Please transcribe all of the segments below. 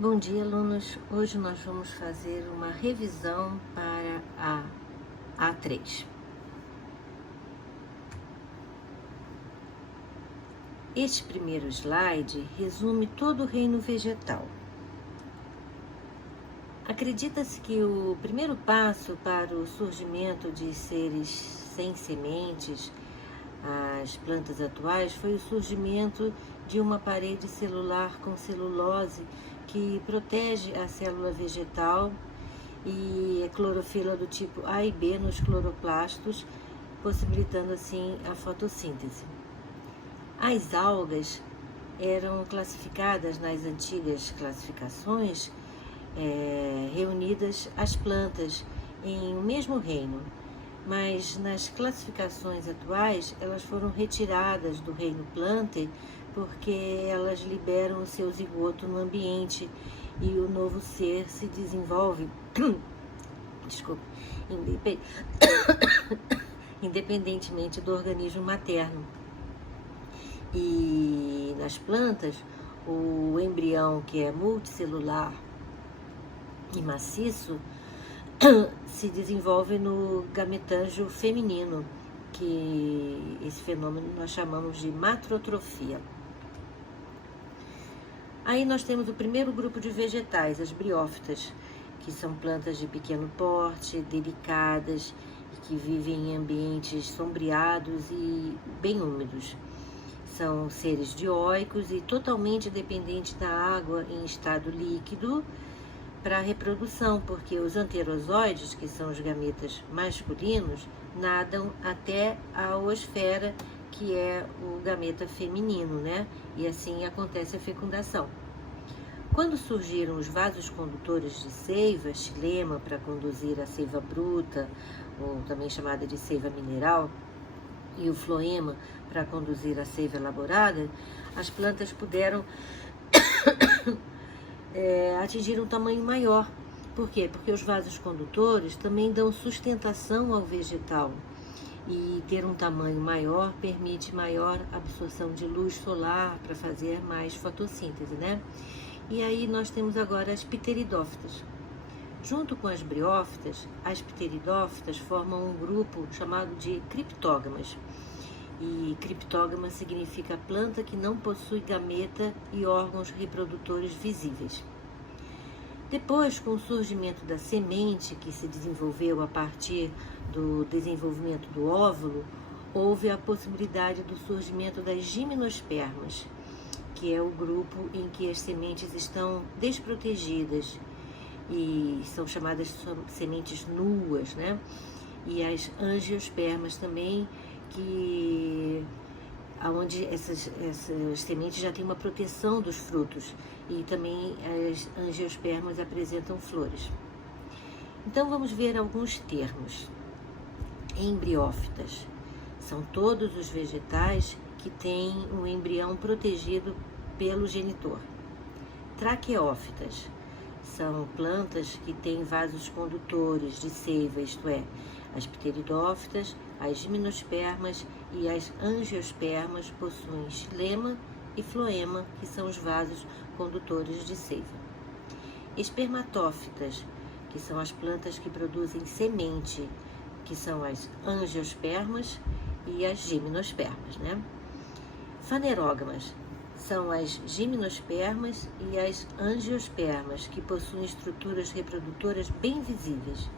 Bom dia, alunos. Hoje nós vamos fazer uma revisão para a A3. Este primeiro slide resume todo o reino vegetal. Acredita-se que o primeiro passo para o surgimento de seres sem sementes, as plantas atuais, foi o surgimento de uma parede celular com celulose que protege a célula vegetal e a clorofila do tipo A e B nos cloroplastos, possibilitando assim a fotossíntese. As algas eram classificadas nas antigas classificações, reunidas as plantas em um mesmo reino, mas nas classificações atuais elas foram retiradas do reino Plantae porque elas liberam o seu zigoto no ambiente e o novo ser se desenvolve independentemente do organismo materno. E nas plantas, o embrião, que é multicelular e maciço, se desenvolve no gametângio feminino, que esse fenômeno nós chamamos de matrotrofia. Aí nós temos o primeiro grupo de vegetais, as briófitas, que são plantas de pequeno porte, delicadas, e que vivem em ambientes sombreados e bem úmidos. São seres dioicos e totalmente dependentes da água em estado líquido para a reprodução, porque os anterozoides, que são os gametas masculinos, nadam até a oosfera, que é o gameta feminino, né? E assim acontece a fecundação. Quando surgiram os vasos condutores de seiva, xilema, para conduzir a seiva bruta, ou também chamada de seiva mineral, e o floema, para conduzir a seiva elaborada, as plantas puderam atingir um tamanho maior. Por quê? Porque os vasos condutores também dão sustentação ao vegetal. E ter um tamanho maior permite maior absorção de luz solar para fazer mais fotossíntese, né? E aí nós temos agora as pteridófitas. Junto com as briófitas, as pteridófitas formam um grupo chamado de criptógamas. E criptógama significa planta que não possui gameta e órgãos reprodutores visíveis. Depois, com o surgimento da semente, que se desenvolveu a partir do desenvolvimento do óvulo, houve a possibilidade do surgimento das gimnospermas, que é o grupo em que as sementes estão desprotegidas e são chamadas sementes nuas, né? E as angiospermas também, onde essas sementes já têm uma proteção dos frutos, e também as angiospermas apresentam flores. Então vamos ver alguns termos. Embriófitas são todos os vegetais que têm um embrião protegido pelo genitor. Traqueófitas são plantas que têm vasos condutores de seiva, isto é, as pteridófitas, as gimnospermas e as angiospermas possuem xilema e floema, que são os vasos condutores de seiva. Espermatófitas, que são as plantas que produzem semente, que são as angiospermas e as gimnospermas, né? Fanerógamas são as gimnospermas e as angiospermas, que possuem estruturas reprodutoras bem visíveis.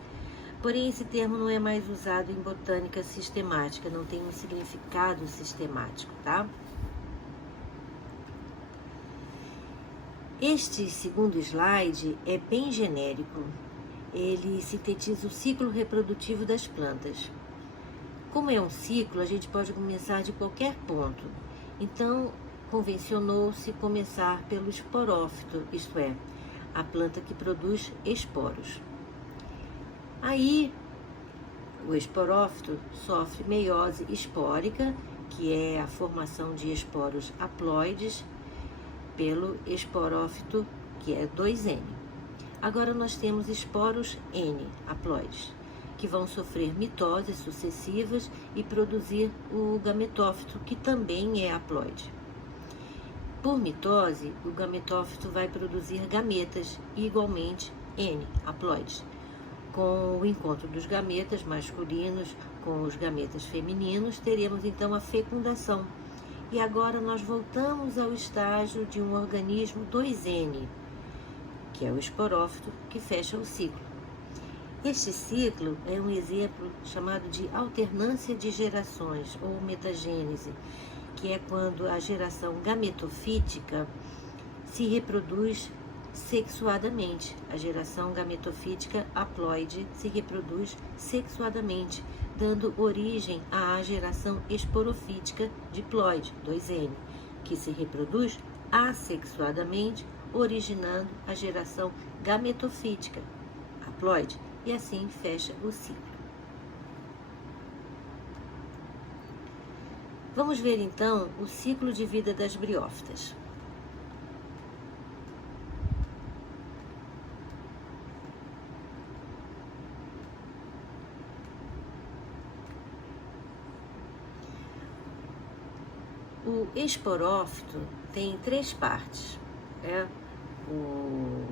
Porém, esse termo não é mais usado em botânica sistemática, não tem um significado sistemático, tá? Este segundo slide é bem genérico. Ele sintetiza o ciclo reprodutivo das plantas. Como é um ciclo, a gente pode começar de qualquer ponto. Então, convencionou-se começar pelo esporófito, isto é, a planta que produz esporos. Aí, o esporófito sofre meiose espórica, que é a formação de esporos haploides, pelo esporófito, que é 2N. Agora nós temos esporos N, haploides, que vão sofrer mitoses sucessivas e produzir o gametófito, que também é haploide. Por mitose, o gametófito vai produzir gametas e igualmente N, haploides. Com o encontro dos gametas masculinos com os gametas femininos, teremos então a fecundação. E agora nós voltamos ao estágio de um organismo 2N, que é o esporófito, que fecha o ciclo. Este ciclo é um exemplo chamado de alternância de gerações, ou metagênese, que é quando a geração gametofítica se reproduz sexuadamente. A geração gametofítica haploide se reproduz sexuadamente, dando origem à geração esporofítica diploide, 2N, que se reproduz assexuadamente, originando a geração gametofítica haploide, e assim fecha o ciclo. Vamos ver então o ciclo de vida das briófitas. O esporófito tem 3 partes, o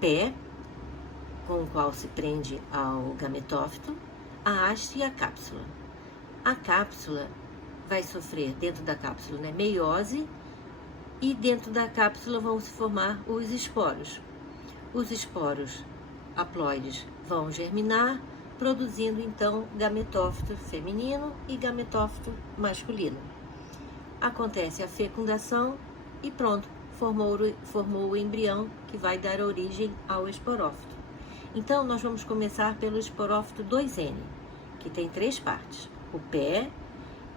pé, com o qual se prende ao gametófito, a haste e a cápsula. A cápsula vai sofrer, dentro da cápsula, meiose, e dentro da cápsula vão se formar os esporos. Os esporos haploides vão germinar, produzindo então gametófito feminino e gametófito masculino. Acontece a fecundação e pronto, formou o embrião que vai dar origem ao esporófito. Então nós vamos começar pelo esporófito 2N, que tem 3 partes. O pé,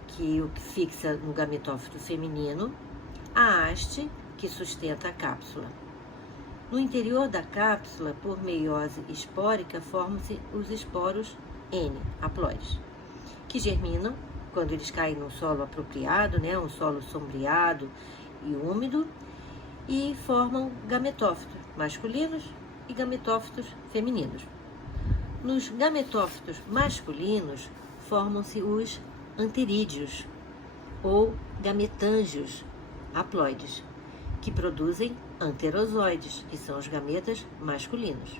que fixa no gametófito feminino, a haste, que sustenta a cápsula. No interior da cápsula, por meiose espórica, formam-se os esporos N, haploides, que germinam quando eles caem num solo apropriado, um solo sombreado e úmido, e formam gametófitos masculinos e gametófitos femininos. Nos gametófitos masculinos, formam-se os anterídeos, ou gametângios haploides, que produzem anterozoides, que são os gametas masculinos.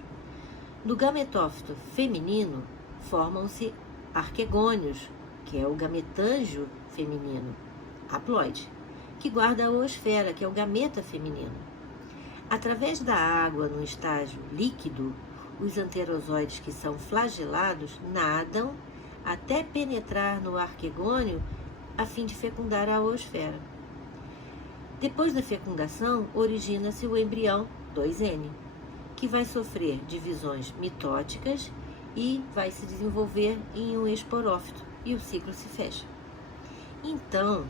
No gametófito feminino, formam-se arquegônios, que é o gametângio feminino, haploide, que guarda a oosfera, que é o gameta feminino. Através da água no estágio líquido, os anterozoides, que são flagelados, nadam até penetrar no arquegônio a fim de fecundar a oosfera. Depois da fecundação, origina-se o embrião 2N, que vai sofrer divisões mitóticas e vai se desenvolver em um esporófito, e o ciclo se fecha. Então,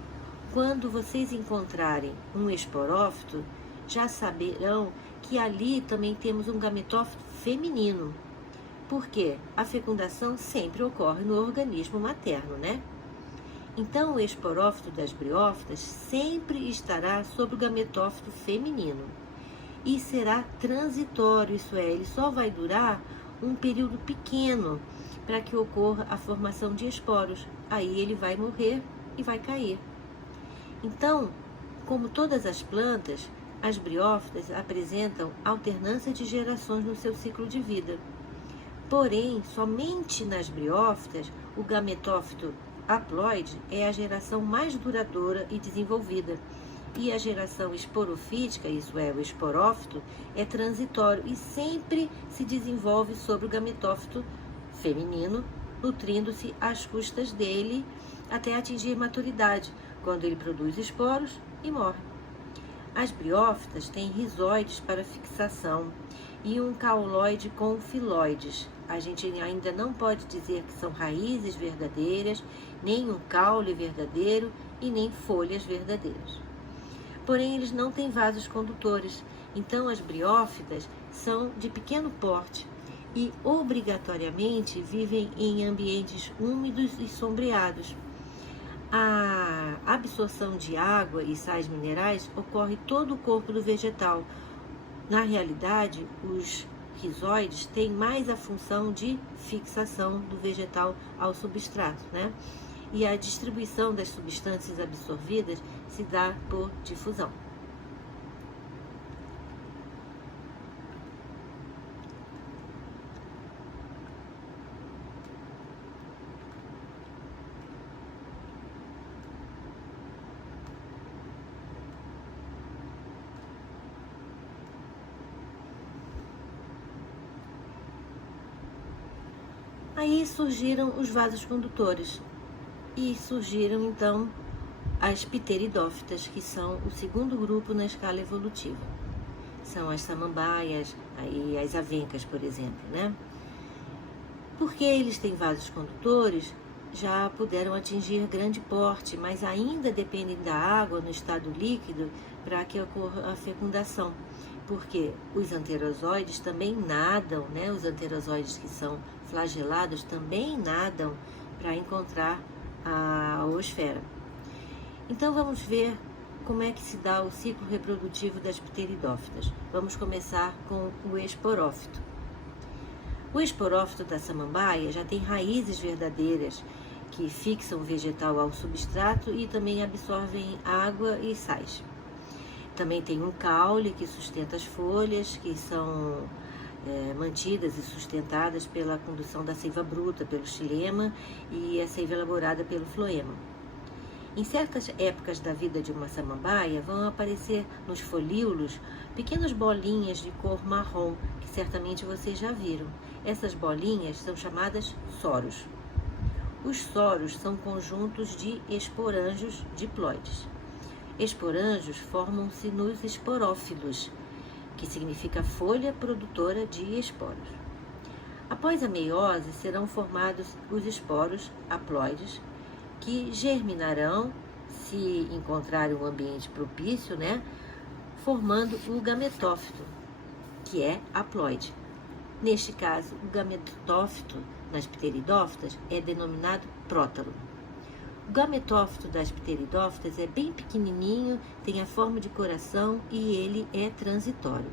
quando vocês encontrarem um esporófito, já saberão que ali também temos um gametófito feminino, porque a fecundação sempre ocorre no organismo materno, Então, o esporófito das briófitas sempre estará sobre o gametófito feminino e será transitório, isso é, ele só vai durar um período pequeno para que ocorra a formação de esporos. Aí ele vai morrer e vai cair. Então, como todas as plantas, as briófitas apresentam alternância de gerações no seu ciclo de vida. Porém, somente nas briófitas, o gametófito haploide é a geração mais duradoura e desenvolvida, e a geração esporofítica, isso é, o esporófito, é transitório e sempre se desenvolve sobre o gametófito feminino, nutrindo-se às custas dele até atingir maturidade, quando ele produz esporos e morre. As briófitas têm rizóides para fixação e um cauloide com filóides. A gente ainda não pode dizer que são raízes verdadeiras, nem um caule verdadeiro e nem folhas verdadeiras. Porém, eles não têm vasos condutores, então as briófitas são de pequeno porte e obrigatoriamente vivem em ambientes úmidos e sombreados. A absorção de água e sais minerais ocorre todo o corpo do vegetal. Na realidade, os rizóides têm mais a função de fixação do vegetal ao substrato, e a distribuição das substâncias absorvidas se dá por difusão. Aí surgiram os vasos condutores e surgiram então as pteridófitas, que são o segundo grupo na escala evolutiva. São as samambaias e as avencas, por exemplo, né? Porque eles têm vasos condutores, já puderam atingir grande porte, mas ainda dependem da água no estado líquido para que ocorra a fecundação. Porque os anterozoides também nadam, né? Os anterozoides que são flagelados também nadam para encontrar a oosfera. Então vamos ver como é que se dá o ciclo reprodutivo das pteridófitas. Vamos começar com o esporófito. O esporófito da samambaia já tem raízes verdadeiras que fixam o vegetal ao substrato e também absorvem água e sais. Também tem um caule que sustenta as folhas, que são mantidas e sustentadas pela condução da seiva bruta, pelo xilema, e a seiva elaborada pelo floema. Em certas épocas da vida de uma samambaia, vão aparecer nos folíolos pequenas bolinhas de cor marrom, que certamente vocês já viram. Essas bolinhas são chamadas soros. Os soros são conjuntos de esporângios diploides. Esporângios formam-se nos esporófilos, que significa folha produtora de esporos. Após a meiose, serão formados os esporos haploides, que germinarão, se encontrarem um ambiente propício, né, formando o gametófito, que é haploide. Neste caso, o gametófito nas pteridófitas é denominado prótalo. O gametófito das pteridófitas é bem pequenininho, tem a forma de coração e ele é transitório.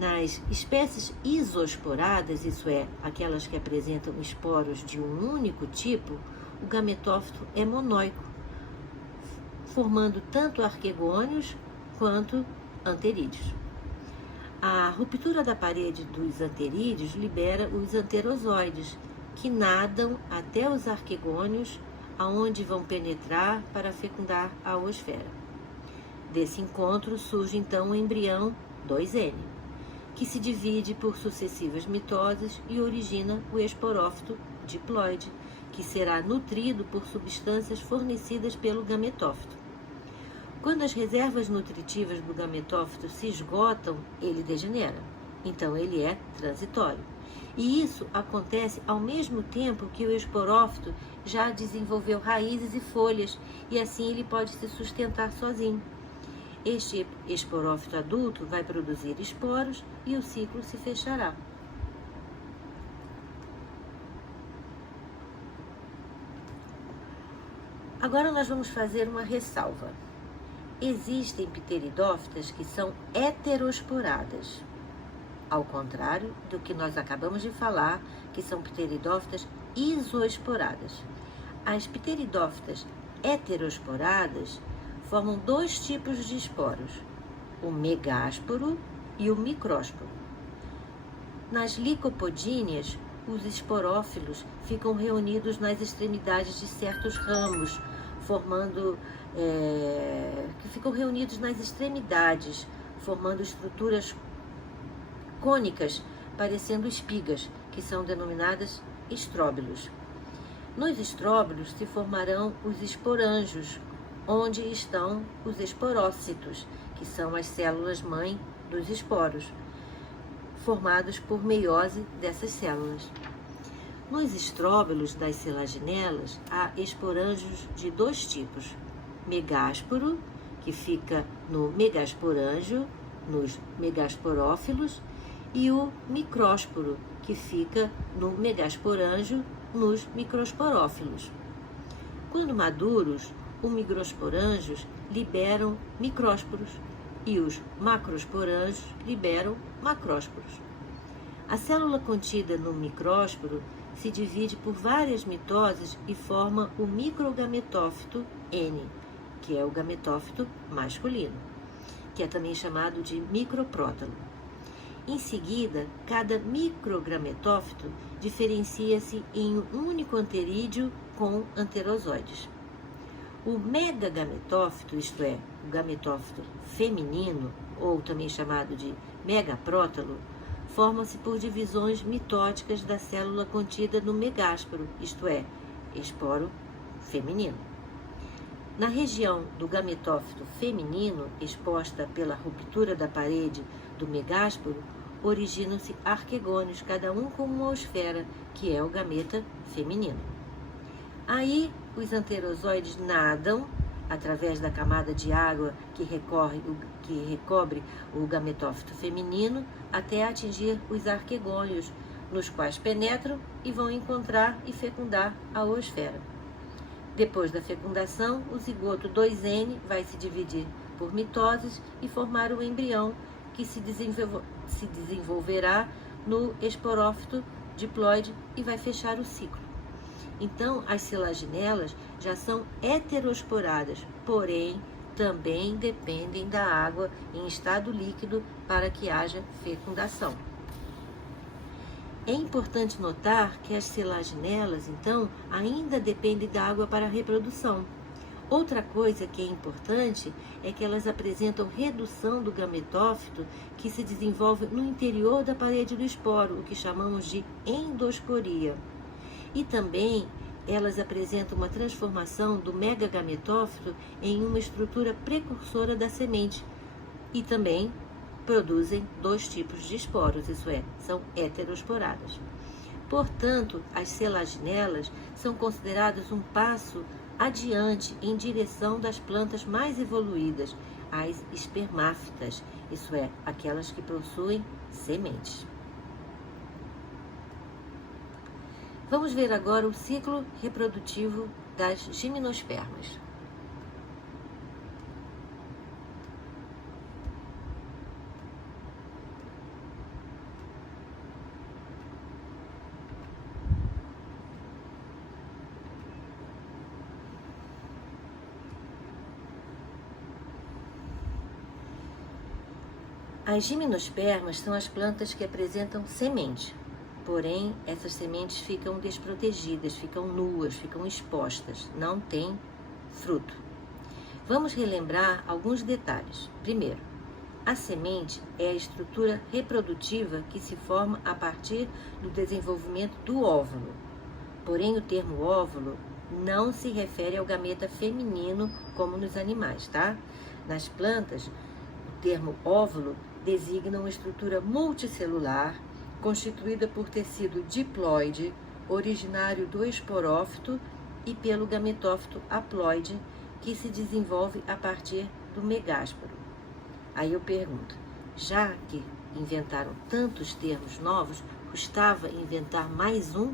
Nas espécies isosporadas, isso é, aquelas que apresentam esporos de um único tipo, o gametófito é monóico, formando tanto arquegônios quanto anterídeos. A ruptura da parede dos anterídeos libera os anterozoides, que nadam até os arquegônios, aonde vão penetrar para fecundar a oosfera. Desse encontro surge então o embrião 2N, que se divide por sucessivas mitoses e origina o esporófito diploide, que será nutrido por substâncias fornecidas pelo gametófito. Quando as reservas nutritivas do gametófito se esgotam, ele degenera. Então ele é transitório. E isso acontece ao mesmo tempo que o esporófito já desenvolveu raízes e folhas, e assim ele pode se sustentar sozinho. Este esporófito adulto vai produzir esporos e o ciclo se fechará. Agora nós vamos fazer uma ressalva. Existem pteridófitas que são heterosporadas, ao contrário do que nós acabamos de falar, que são pteridófitas isoesporadas. As pteridófitas heterosporadas formam dois tipos de esporos, o megásporo e o micrósporo. Nas licopodíneas, os esporófilos ficam reunidos nas extremidades de certos ramos, formando estruturas cônicas, parecendo espigas, que são denominadas estróbilos. Nos estróbilos se formarão os esporângios, onde estão os esporócitos, que são as células-mãe dos esporos, formados por meiose dessas células. Nos estróbilos das selaginelas, há esporângios de dois tipos: megásporo, que fica no megasporângio, nos megasporófilos, e o micrósporo, que fica no megasporângio, nos microsporófilos. Quando maduros, os microsporângios liberam micrósporos e os macrosporângios liberam macrósporos. A célula contida no micrósporo se divide por várias mitoses e forma o microgametófito N, que é o gametófito masculino, que é também chamado de microprótalo. Em seguida, cada microgametófito diferencia-se em um único anterídeo com anterosóides. O megagametófito, isto é, o gametófito feminino, ou também chamado de megaprótalo, forma-se por divisões mitóticas da célula contida no megásporo, isto é, esporo feminino. Na região do gametófito feminino, exposta pela ruptura da parede do megásporo, originam-se arquegônios, cada um com uma esfera, que é o gameta feminino. Aí, os anterosóides nadam através da camada de água que recobre o gametófito feminino até atingir os arquegônios, nos quais penetram e vão encontrar e fecundar a oosfera. Depois da fecundação, o zigoto 2N vai se dividir por mitoses e formar o embrião, que se desenvolverá no esporófito diploide e vai fechar o ciclo. Então, as selaginelas já são heterosporadas, porém, também dependem da água em estado líquido para que haja fecundação. É importante notar que as selaginelas, então, ainda dependem da água para a reprodução. Outra coisa que é importante é que elas apresentam redução do gametófito que se desenvolve no interior da parede do esporo, o que chamamos de endosporia. E também elas apresentam uma transformação do megagametófito em uma estrutura precursora da semente e também produzem 2 tipos de esporos, isso é, são heterosporadas. Portanto, as selaginelas são consideradas um passo adiante em direção das plantas mais evoluídas, as espermáfitas, isso é, aquelas que possuem sementes. Vamos ver agora o ciclo reprodutivo das gimnospermas. As gimnospermas são as plantas que apresentam semente, porém essas sementes ficam desprotegidas, ficam nuas, ficam expostas, não têm fruto. Vamos relembrar alguns detalhes. Primeiro, a semente é a estrutura reprodutiva que se forma a partir do desenvolvimento do óvulo. Porém, o termo óvulo não se refere ao gameta feminino como nos animais, tá? Nas plantas, o termo óvulo designa uma estrutura multicelular constituída por tecido diploide, originário do esporófito, e pelo gametófito haploide, que se desenvolve a partir do megásporo. Aí eu pergunto, já que inventaram tantos termos novos, custava inventar mais um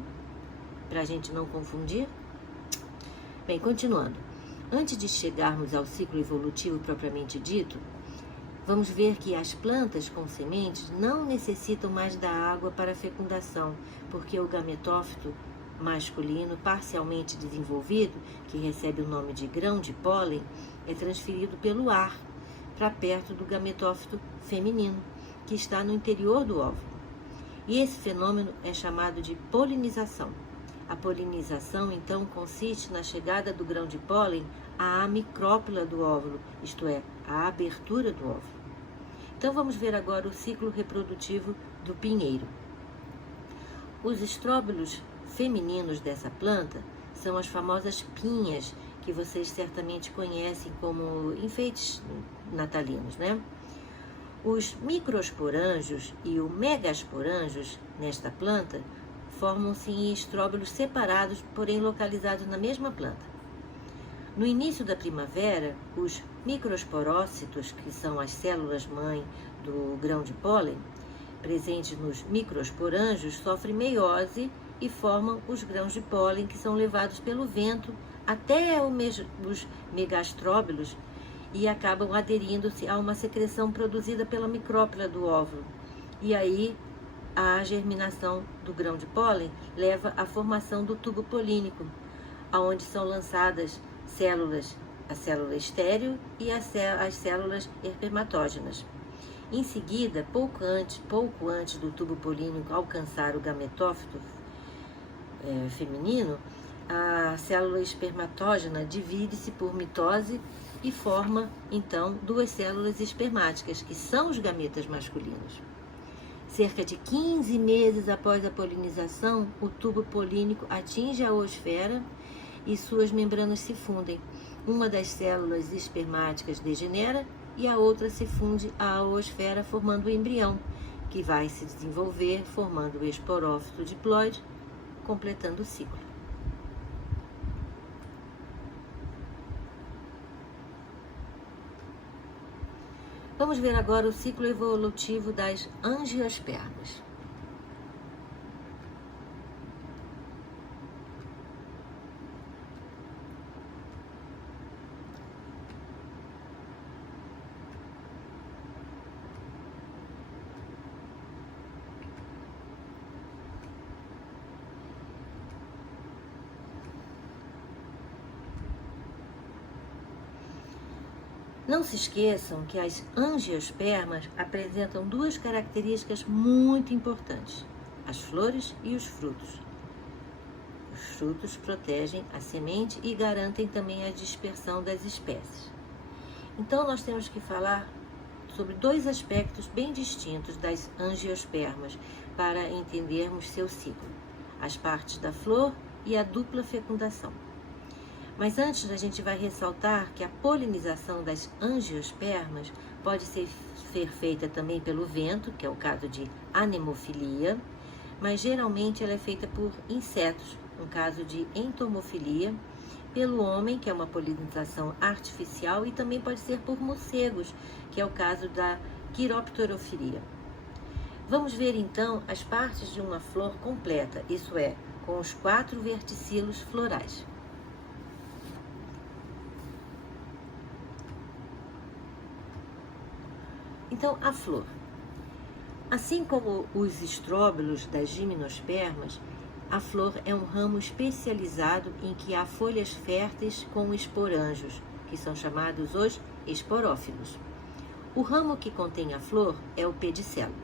para a gente não confundir? Bem, continuando. Antes de chegarmos ao ciclo evolutivo propriamente dito, vamos ver que as plantas com sementes não necessitam mais da água para a fecundação, porque o gametófito masculino parcialmente desenvolvido, que recebe o nome de grão de pólen, é transferido pelo ar para perto do gametófito feminino, que está no interior do óvulo. E esse fenômeno é chamado de polinização. A polinização, então, consiste na chegada do grão de pólen à micrópila do óvulo, isto é, à abertura do óvulo. Então, vamos ver agora o ciclo reprodutivo do pinheiro. Os estróbilos femininos dessa planta são as famosas pinhas, que vocês certamente conhecem como enfeites natalinos, né? Os microsporângios e o megasporângios nesta planta formam-se em estróbilos separados, porém localizados na mesma planta. No início da primavera, os microsporócitos, que são as células-mãe do grão de pólen, presentes nos microsporângios, sofrem meiose e formam os grãos de pólen, que são levados pelo vento até os megastróbilos e acabam aderindo-se a uma secreção produzida pela micrópila do óvulo. E aí a germinação do grão de pólen leva à formação do tubo polínico, aonde são lançadas células, a célula estéril e as células espermatógenas. Em seguida, pouco antes do tubo polínico alcançar o gametófito feminino, a célula espermatógena divide-se por mitose e forma, então, duas células espermáticas, que são os gametas masculinos. Cerca de 15 meses após a polinização, o tubo polínico atinge a oosfera e suas membranas se fundem. Uma das células espermáticas degenera e a outra se funde à oosfera, formando o embrião, que vai se desenvolver formando o esporófito diploide, completando o ciclo. Vamos ver agora o ciclo evolutivo das angiospermas. Não se esqueçam que as angiospermas apresentam duas características muito importantes: as flores e os frutos. Os frutos protegem a semente e garantem também a dispersão das espécies. Então, nós temos que falar sobre dois aspectos bem distintos das angiospermas para entendermos seu ciclo: as partes da flor e a dupla fecundação. Mas antes, a gente vai ressaltar que a polinização das angiospermas pode ser feita também pelo vento, que é o caso de anemofilia, mas geralmente ela é feita por insetos, no caso de entomofilia, pelo homem, que é uma polinização artificial, e também pode ser por morcegos, que é o caso da quiropterofilia. Vamos ver então as partes de uma flor completa, isso é, com os 4 verticilos florais. Então, a flor. Assim como os estróbilos das gimnospermas, a flor é um ramo especializado em que há folhas férteis com esporângios, que são chamados os esporófilos. O ramo que contém a flor é o pedicelo.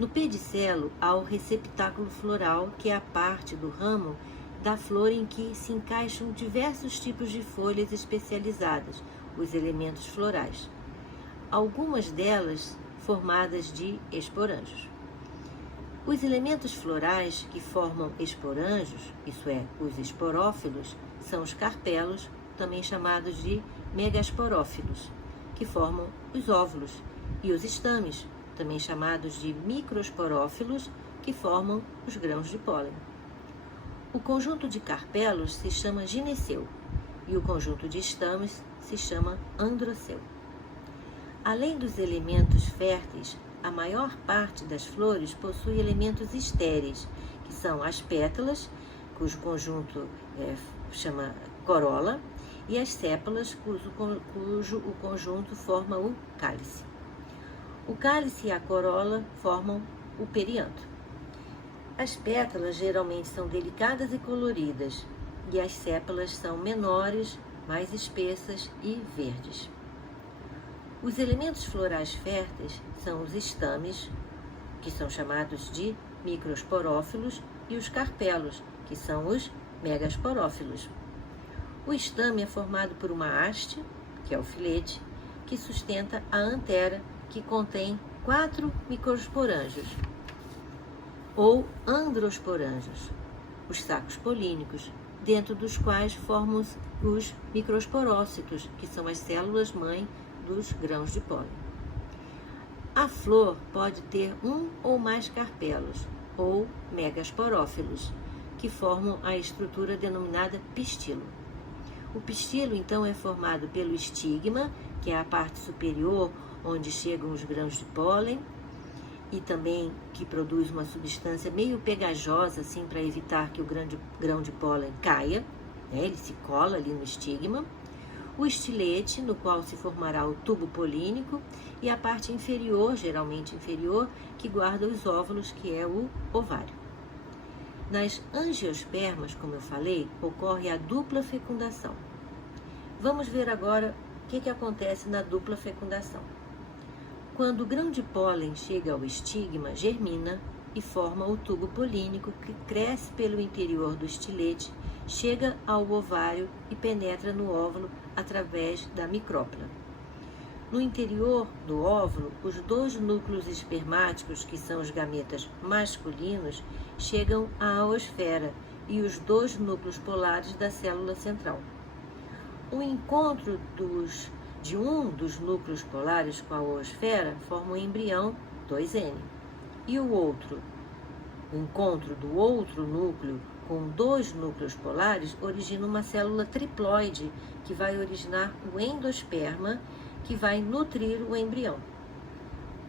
No pedicelo há o receptáculo floral, que é a parte do ramo da flor em que se encaixam diversos tipos de folhas especializadas, os elementos florais. Algumas delas formadas de esporângios. Os elementos florais que formam esporângios, isso é, os esporófilos, são os carpelos, também chamados de megasporófilos, que formam os óvulos, e os estames, também chamados de microsporófilos, que formam os grãos de pólen. O conjunto de carpelos se chama gineceu, e o conjunto de estames se chama androceu. Além dos elementos férteis, a maior parte das flores possui elementos estéreis, que são as pétalas, cujo conjunto chama corola, e as sépalas, cujo o conjunto forma o cálice. O cálice e a corola formam o perianto. As pétalas geralmente são delicadas e coloridas, e as sépalas são menores, mais espessas e verdes. Os elementos florais férteis são os estames, que são chamados de microsporófilos, e os carpelos, que são os megasporófilos. O estame é formado por uma haste, que é o filete, que sustenta a antera, que contém 4 microsporângios, ou androsporângios, os sacos polínicos, dentro dos quais formam os microsporócitos, que são as células-mãe dos grãos de pólen. A flor pode ter um ou mais carpelos, ou megasporófilos, que formam a estrutura denominada pistilo. O pistilo, então, é formado pelo estigma, que é a parte superior onde chegam os grãos de pólen, e também que produz uma substância meio pegajosa, assim, para evitar que o grão de pólen caia, né? Ele se cola ali no estigma. o estilete, no qual se formará o tubo polínico, e a parte inferior, geralmente inferior, que guarda os óvulos, que é o ovário. Nas angiospermas, como eu falei, ocorre a dupla fecundação. Vamos ver agora o que acontece na dupla fecundação. Quando o grão de pólen chega ao estigma, germina e forma o tubo polínico, que cresce pelo interior do estilete, chega ao ovário e penetra no óvulo através da micrópila. No interior do óvulo, os 2 núcleos espermáticos, que são os gametas masculinos, chegam à oosfera e os 2 núcleos polares da célula central. O encontro de um dos núcleos polares com a oosfera forma um embrião 2N, e o encontro do outro núcleo com 2 núcleos polares origina uma célula triploide, que vai originar o endosperma, que vai nutrir o embrião.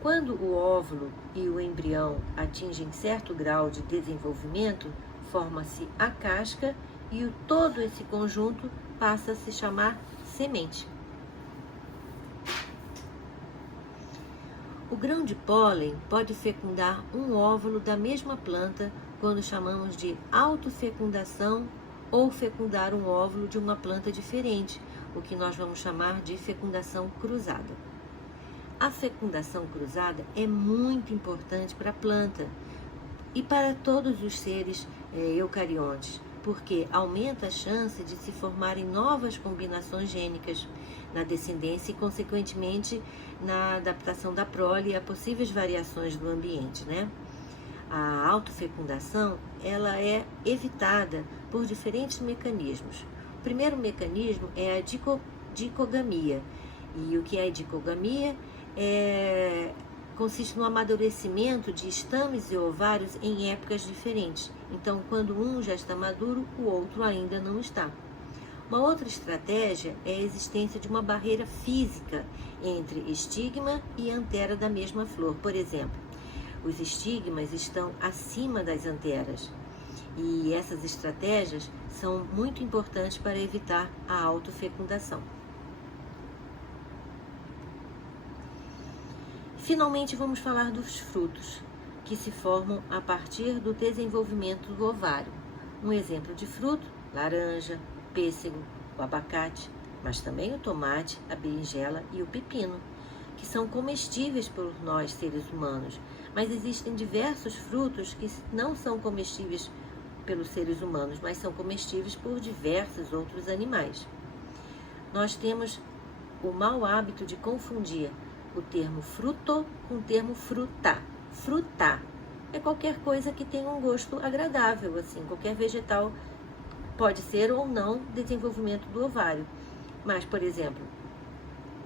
Quando o óvulo e o embrião atingem certo grau de desenvolvimento, forma-se a casca e todo esse conjunto passa a se chamar semente. O grão de pólen pode fecundar um óvulo da mesma planta quando chamamos de autofecundação, ou fecundar um óvulo de uma planta diferente, o que nós vamos chamar de fecundação cruzada. A fecundação cruzada é muito importante para a planta e para todos os seres eucariontes, porque aumenta a chance de se formarem novas combinações gênicas na descendência e, consequentemente, na adaptação da prole a possíveis variações do ambiente, né? A autofecundação, ela é evitada por diferentes mecanismos. O primeiro mecanismo é a dicogamia. E o que é a dicogamia? Consiste no amadurecimento de estames e ovários em épocas diferentes. Então, quando um já está maduro, o outro ainda não está. Uma outra estratégia é a existência de uma barreira física entre estigma e antera da mesma flor. Por exemplo, os estigmas estão acima das anteras. E essas estratégias são muito importantes para evitar a autofecundação. Finalmente, vamos falar dos frutos, que se formam a partir do desenvolvimento do ovário. Um exemplo de fruto: laranja, pêssego, o abacate, mas também o tomate, a berinjela e o pepino, que são comestíveis por nós, seres humanos. Mas existem diversos frutos que não são comestíveis pelos seres humanos, mas são comestíveis por diversos outros animais. Nós temos o mau hábito de confundir o termo fruto com o termo frutar. Frutar é qualquer coisa que tenha um gosto agradável, assim, qualquer vegetal pode ser ou não desenvolvimento do ovário. Mas, por exemplo,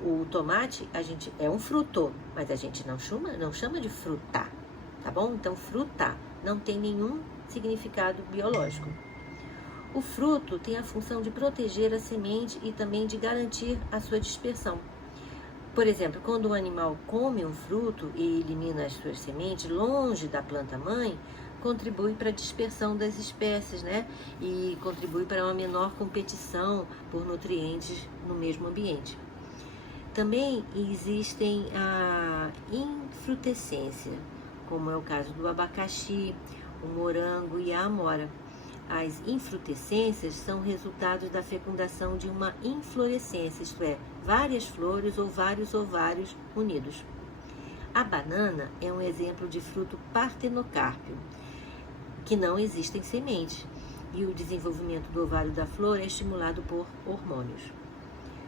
o tomate, é um fruto, mas a gente não chama de frutar, tá bom? Então, frutar não tem nenhum significado biológico. O fruto tem a função de proteger a semente e também de garantir a sua dispersão. Por exemplo, quando um animal come um fruto e elimina as suas sementes longe da planta-mãe, contribui para a dispersão das espécies, né? E contribui para uma menor competição por nutrientes no mesmo ambiente. Também existem a infrutescência, como é o caso do abacaxi, o morango e a amora. As infrutescências são resultados da fecundação de uma inflorescência, isto é, várias flores ou vários ovários unidos. A banana é um exemplo de fruto partenocárpio, que não existem sementes, e o desenvolvimento do ovário da flor é estimulado por hormônios.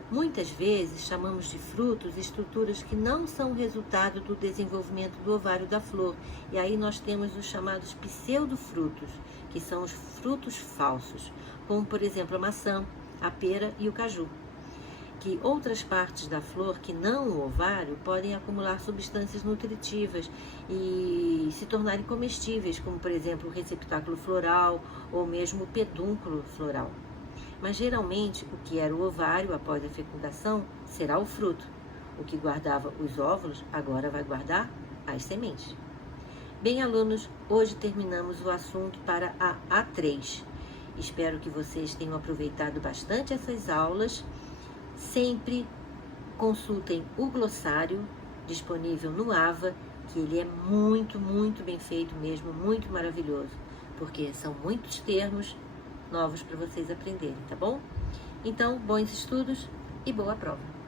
Muitas vezes chamamos de frutos estruturas que não são resultado do desenvolvimento do ovário da flor, e aí nós temos os chamados pseudofrutos, que são os frutos falsos, como por exemplo a maçã, a pera e o caju. Que outras partes da flor, que não o ovário, podem acumular substâncias nutritivas e se tornarem comestíveis, como por exemplo o receptáculo floral ou mesmo o pedúnculo floral. Mas geralmente o que era o ovário após a fecundação será o fruto. O que guardava os óvulos agora vai guardar as sementes. Bem, alunos, hoje terminamos o assunto para a A3. Espero que vocês tenham aproveitado bastante essas aulas. Sempre consultem o glossário disponível no AVA, que ele é muito, muito bem feito mesmo, muito maravilhoso, porque são muitos termos novos para vocês aprenderem, tá bom? Então, bons estudos e boa prova!